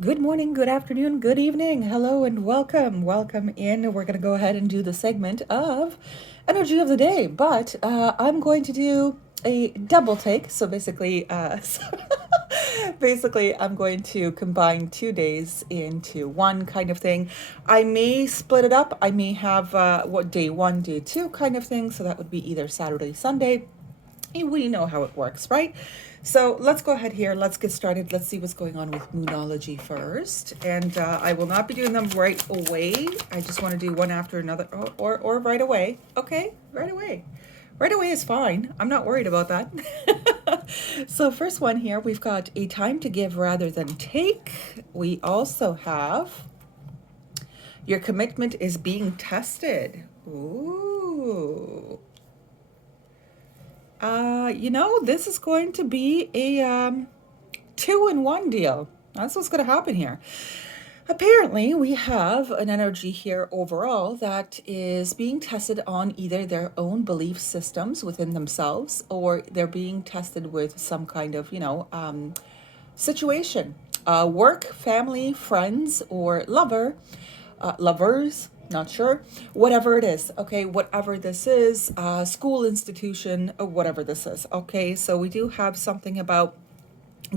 Good morning, good afternoon, good evening. Hello and welcome. Welcome in. We're going to go ahead and do the segment of energy of the day, but I'm going to do a double take. So basically, basically, I'm going to combine 2 days into one kind of thing. I may split it up. I may have what day one, day two kind of thing. So that would be either Saturday, Sunday. We know how it works, right? So let's go ahead here. Let's get started. Let's see what's going on with Moonology first. And I will not be doing them right away. I just want to do one after another, or right away. Okay, right away. Right away is fine. I'm not worried about that. So first one here, we've got a time to give rather than take. We also have your commitment is being tested. Ooh. This is going to be a two-in-one deal. That's what's going to happen here. Apparently, we have an energy here overall that is being tested on either their own belief systems within themselves, or they're being tested with some kind of, situation. Work, family, friends, or lovers, not sure, whatever it is, okay, whatever this is, school institution, or whatever this is, okay, so we do have something about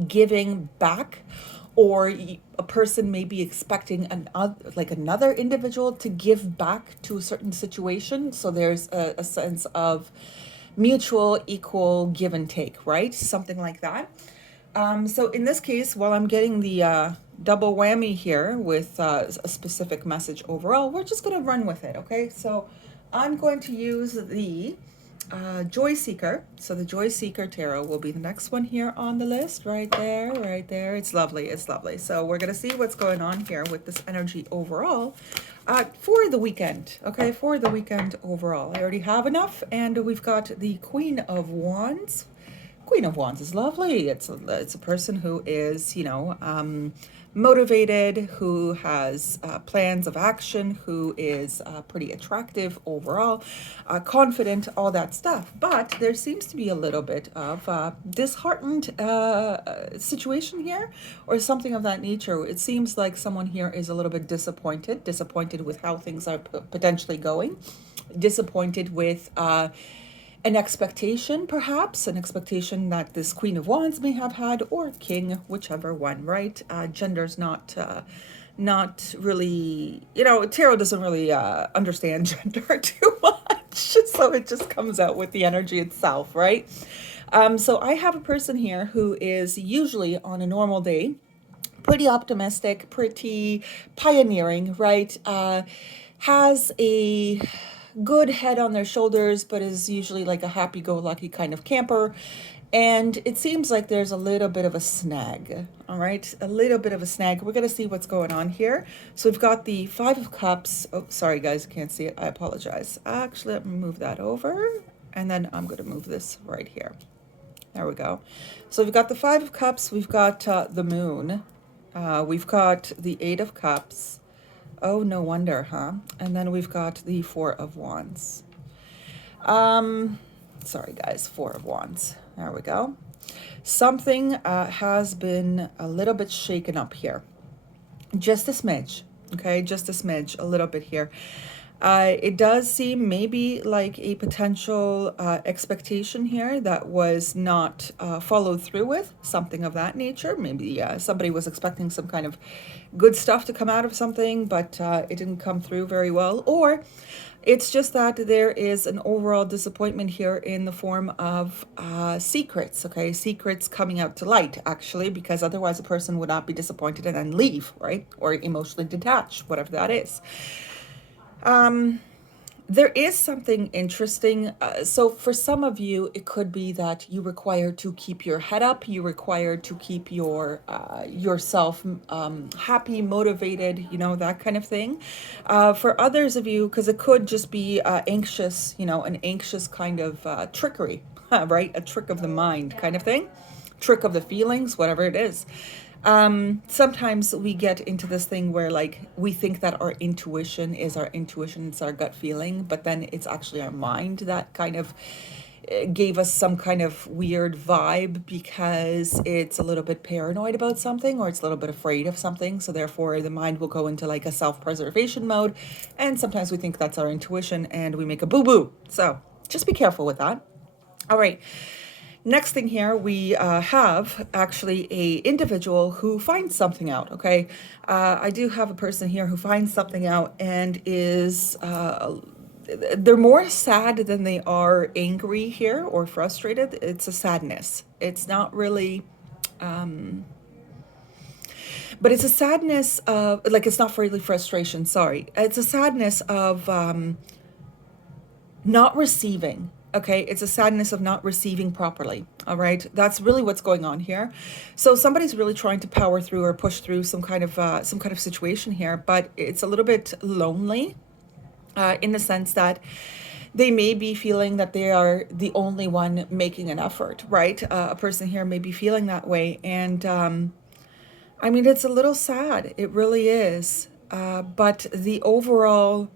giving back, or a person may be expecting another individual to give back to a certain situation, so there's a sense of mutual equal give and take, right? Something like that. So in this case, while I'm getting the double whammy here with a specific message overall, we're just going to run with it, okay? So I'm going to use the Joy Seeker. So the Joy Seeker Tarot will be the next one here on the list, right there, right there. It's lovely, it's lovely. So we're going to see what's going on here with this energy overall for the weekend, okay? For the weekend overall. I already have enough, and we've got the Queen of Wands. Queen of Wands is lovely. It's a person who is, motivated, who has plans of action, who is pretty attractive overall, confident, all that stuff. But there seems to be a little bit of disheartened situation here, or something of that nature. It seems like someone here is a little bit disappointed with how things are potentially going, disappointed with an expectation, perhaps, an expectation that this Queen of Wands may have had, or King, whichever one, right? Gender's not really, tarot doesn't really understand gender too much, so it just comes out with the energy itself, right? So I have a person here who is usually on a normal day pretty optimistic, pretty pioneering, right? Has a good head on their shoulders, but is usually like a happy-go-lucky kind of camper. And it seems like there's a little bit of a snag, all right? A little bit of a snag. We're going to see what's going on here. So we've got the Five of Cups. Oh, sorry, guys, I can't see it. I apologize. Actually, let me move that over. And then I'm going to move this right here. There we go. So we've got the Five of Cups. We've got the Moon. We've got the Eight of Cups. Oh, no wonder, huh? And then we've got the Four of Wands. Sorry, guys, Four of Wands. There we go. Something has been a little bit shaken up here. Just a smidge, okay? Just a smidge, a little bit here. It does seem maybe like a potential expectation here that was not followed through with, something of that nature. Maybe somebody was expecting some kind of good stuff to come out of something, but it didn't come through very well. Or it's just that there is an overall disappointment here in the form of secrets, okay? Secrets coming out to light, actually, because otherwise a person would not be disappointed and then leave, right? Or emotionally detached, whatever that is. There is something interesting. So for some of you, it could be that you require to keep your head up. You require to keep yourself happy, motivated, that kind of thing. For others of you, because it could just be anxious, an anxious kind of trickery, right? A trick of the mind kind of thing, trick of the feelings, whatever it is. Sometimes we get into this thing where like we think that our intuition, it's our gut feeling, but then it's actually our mind that kind of gave us some kind of weird vibe because it's a little bit paranoid about something, or it's a little bit afraid of something. So therefore the mind will go into like a self-preservation mode. And sometimes we think that's our intuition and we make a boo-boo. So just be careful with that. All right. Next thing here, we have actually a individual who finds something out. Okay. I do have a person here who finds something out and is they're more sad than they are angry here or frustrated. It's a sadness. It's not really, but it's a sadness of, like, it's not really frustration. Sorry. It's a sadness of not receiving. Okay, it's a sadness of not receiving properly. All right, that's really what's going on here. So somebody's really trying to power through or push through some kind of situation here, but it's a little bit lonely, in the sense that they may be feeling that they are the only one making an effort, right? A person here may be feeling that way. And I mean, it's a little sad. It really is. But the overall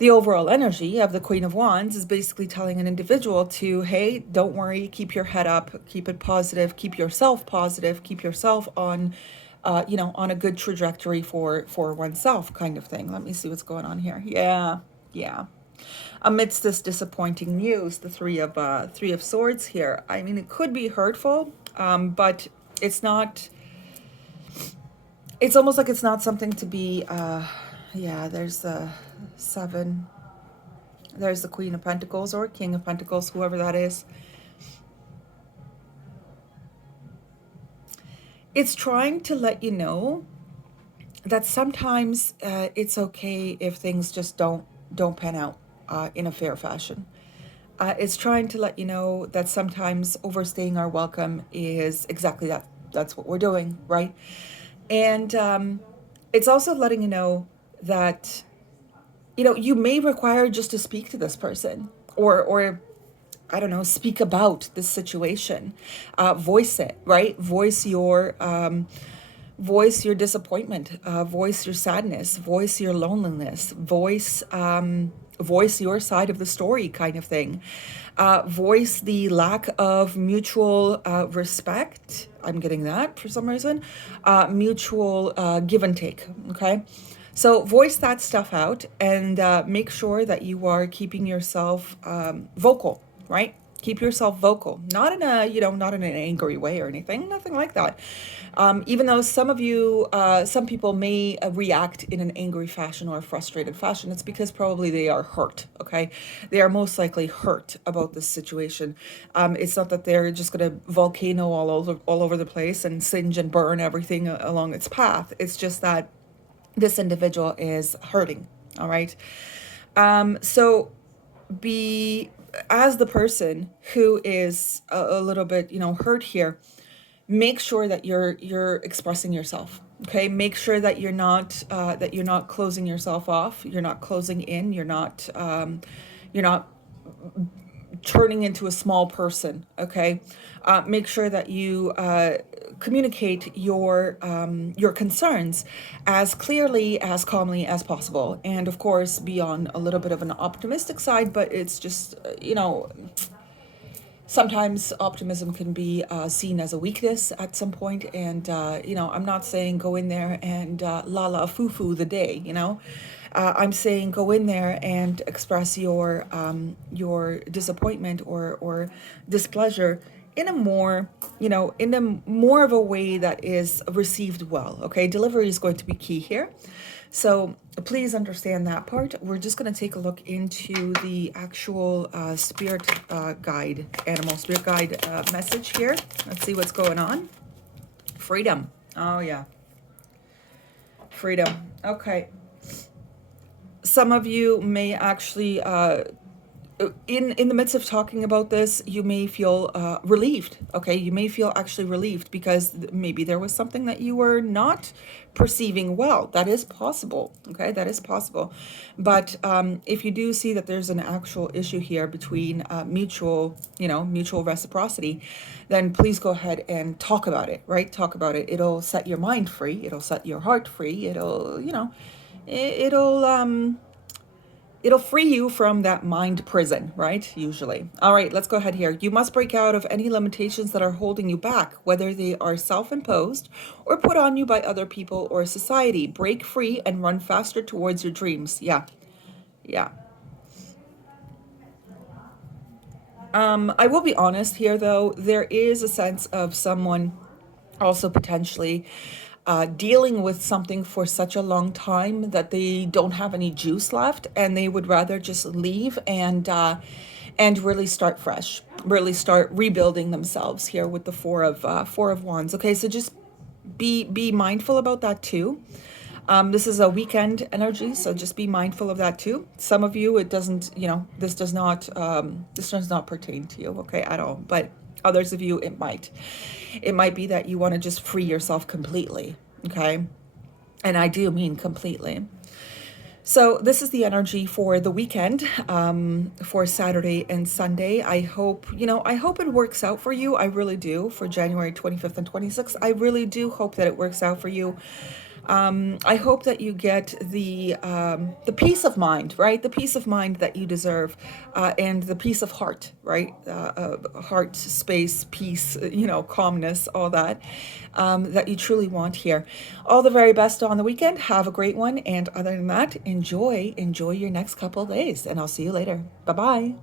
energy of the Queen of Wands is basically telling an individual to, hey, don't worry, keep your head up, keep it positive, keep yourself positive, keep yourself on, on a good trajectory for oneself, kind of thing. Let me see what's going on here. Yeah. Amidst this disappointing news, the three of swords here. I mean, it could be hurtful, but it's not. It's almost like it's not something to be. Yeah, there's the 7. There's the Queen of Pentacles or King of Pentacles, whoever that is. It's trying to let you know that sometimes it's okay if things just don't pan out in a fair fashion. It's trying to let you know that sometimes overstaying our welcome is exactly that. That's what we're doing, right? And it's also letting you know that, you may require just to speak to this person, or I don't know, speak about this situation, voice it, right? Voice your disappointment, voice your sadness, voice your loneliness, voice your side of the story, kind of thing. Voice the lack of mutual respect. I'm getting that for some reason. Mutual give and take. Okay. So voice that stuff out, and make sure that you are keeping yourself vocal, right? Keep yourself vocal, not in not in an angry way or anything, nothing like that. Even though some people may react in an angry fashion or a frustrated fashion, it's because probably they are hurt. Okay, they are most likely hurt about this situation. It's not that they're just going to volcano all over the place and singe and burn everything along its path. It's just that this individual is hurting. All right. So be, as the person who is a little bit, hurt here, make sure that you're expressing yourself. Okay. Make sure that you're not closing yourself off. You're not closing in. You're not turning into a small person. Okay. Make sure that you communicate your concerns as clearly, as calmly as possible, and of course be on a little bit of an optimistic side. But it's just sometimes optimism can be seen as a weakness at some point. And I'm not saying go in there and la la foo foo the day. I'm saying go in there and express your disappointment or displeasure in a more, in a more of a way that is received well. Okay, delivery is going to be key here. So please understand that part. We're just going to take a look into the actual spirit guide, animal spirit guide message here. Let's see what's going on. Freedom. Oh, yeah. Freedom. Okay. Some of you may actually, in the midst of talking about this, you may feel relieved. Okay, you may feel actually relieved because maybe there was something that you were not perceiving well. That is possible. Okay, that is possible. But if you do see that there's an actual issue here between mutual reciprocity, then please go ahead and talk about it. Right, talk about it. It'll set your mind free. It'll set your heart free. It'll It'll free you from that mind prison, right? Usually. All right, let's go ahead here. You must break out of any limitations that are holding you back, whether they are self imposed or put on you by other people or society. Break free and run faster towards your dreams. Yeah, yeah. I will be honest here, though. There is a sense of someone also potentially dealing with something for such a long time that they don't have any juice left, and they would rather just leave and really start fresh, really start rebuilding themselves here with the Four of Wands. Okay, so just be mindful about that too. This is a weekend energy, so just be mindful of that too. Some of you, it doesn't, this does not pertain to you, okay, at all. But others of you, it might. It might be that you want to just free yourself completely, okay? And I do mean completely. So this is the energy for the weekend, for Saturday and Sunday. I hope it works out for you. I really do. For January 25th and 26th, I really do hope that it works out for you. I hope that you get the peace of mind, right? The peace of mind that you deserve, and the peace of heart, right? Heart space, peace, calmness, all that, that you truly want here. All the very best on the weekend. Have a great one, and other than that, enjoy your next couple of days, and I'll see you later. Bye bye.